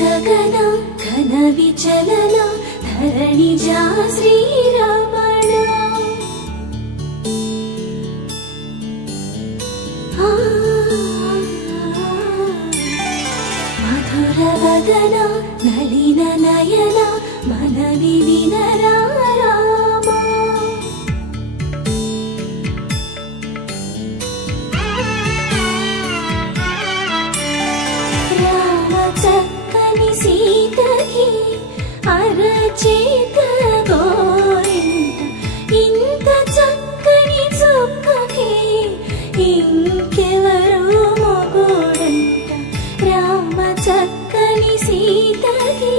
ಗಗನ ಘನ ವಿಚಲನ ಧರಣಿಜ ಶ್ರೀರಮಣ ಮಧುರ ವದನ ನಳಿನ ನಯನ ಮನವಿ ವಿನರ ರಾಮ ರಾಮ ಚಕ್ಕನಿ ಸೀತಗೆ ಅರచేత గోరింట ఇంత చక్కని చుక్కకి ఇంకెవరు మొగుడంట రామ చక్కని సీతకి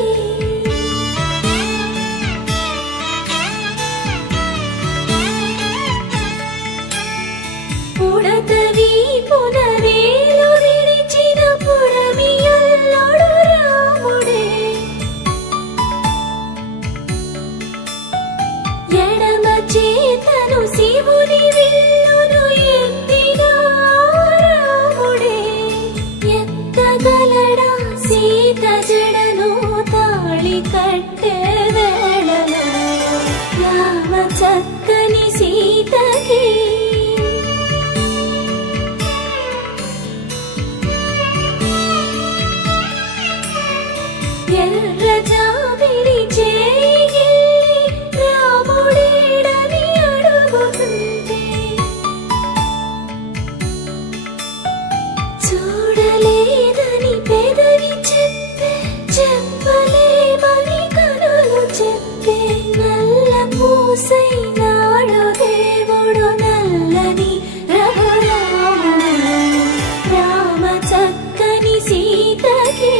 పుడతవి పునరేలు విడిచిన పుడమియల్లుడు రాముడే ఎడమ చేతను శివుని విల్లును ఎత్తిన రాముడే ఎత్తగలడా సీత జడను తాళి కట్టే వేళలో రామ చక్కని సీతకి ఎర్ర జాబిలి చేయి రాముడేడని అడుగుతుంటే చూడలేదని పెదవి చెప్పే చెప్పలేమని కనులు చెప్పే నల్ల పూసై నాడు దేవుడు నల్లని రఘురాముడు రామ చక్కని సీతకి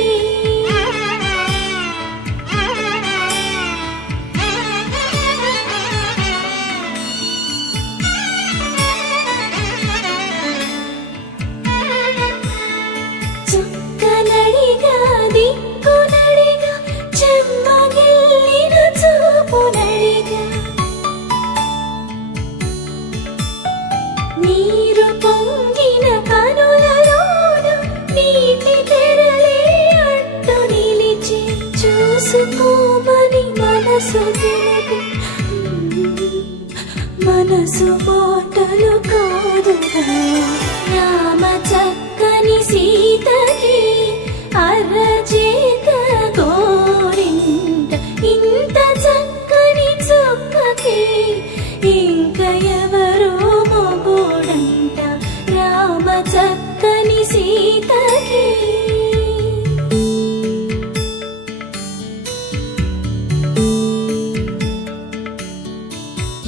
చుక్కనడిగా దిక్కునడిగా చెమ్మగిల్లిన చూపునడిగా నీరు పొంగిన కనులలోన నీటి తెరలే అడ్డు నిలిచి చూసుకోమని మనసు తెలిపి మనసు మాటలు కాదుగా రామ చక్కని సీతకి అరచేత గోరింట ఇంత చక్కని చుక్కకి ఇంక ఎవరు మొగుడంట రామ చక్కని సీతకి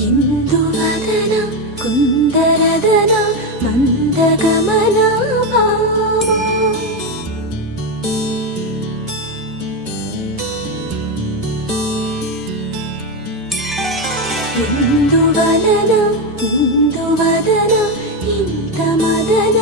ఇందువదన కుందరదన మందగమన భామ ఇందువలన ఇందువదన ఇంత మదన